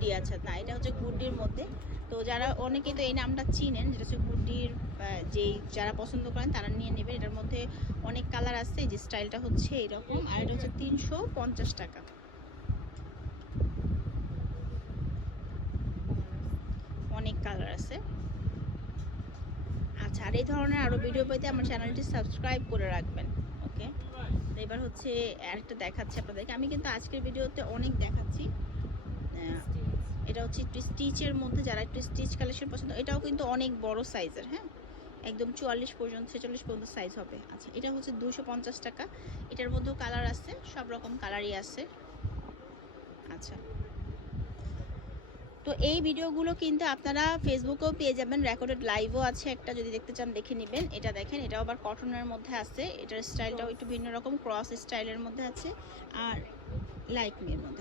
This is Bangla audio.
গুড্ডি, আচ্ছা না এটা হচ্ছে গুড্ডির মধ্যে। তো যারা অনেকেই তো এই নামটা চিনেন, যেটা হচ্ছে গুড্ডির, যেই যারা পছন্দ করেন তারা নিয়ে নেবেন। এটার মধ্যে অনেক কালার আছে, এই যে স্টাইলটা হচ্ছে এরকম, আর এটা হচ্ছে 350 টাকা। অনেক কালার আছে। আচ্ছা, আর এই ধরনের আরও ভিডিও পেতে আমার চ্যানেলটি সাবস্ক্রাইব করে রাখবেন। ওকে, এবার হচ্ছে আরেকটা দেখাচ্ছি আপনাদেরকে। আমি কিন্তু আজকের ভিডিওতে অনেক দেখাচ্ছি। এটা হচ্ছে একটু স্টিচের মধ্যে, যারা একটু স্টিচ কালেকশন পছন্দ, এটাও কিন্তু অনেক বড় সাইজের, হ্যাঁ একদম 44 পর্যন্ত 46 পর্যন্ত সাইজ হবে। আচ্ছা, এটা হচ্ছে 250 টাকা। এটার মধ্যেও কালার আছে, সব রকম কালারই আছে। আচ্ছা, তো এই ভিডিওগুলো কিন্তু আপনারা ফেসবুকেও পেয়ে যাবেন, রেকর্ডেড লাইভও আছে একটা, যদি দেখতে চান দেখে নেবেন। এটা দেখেন, এটাও আবার কটনের মধ্যে আছে, এটার স্টাইলটাও একটু ভিন্ন রকম, ক্রস স্টাইলের মধ্যে আছে, আর লাইকমির মধ্যে আছে।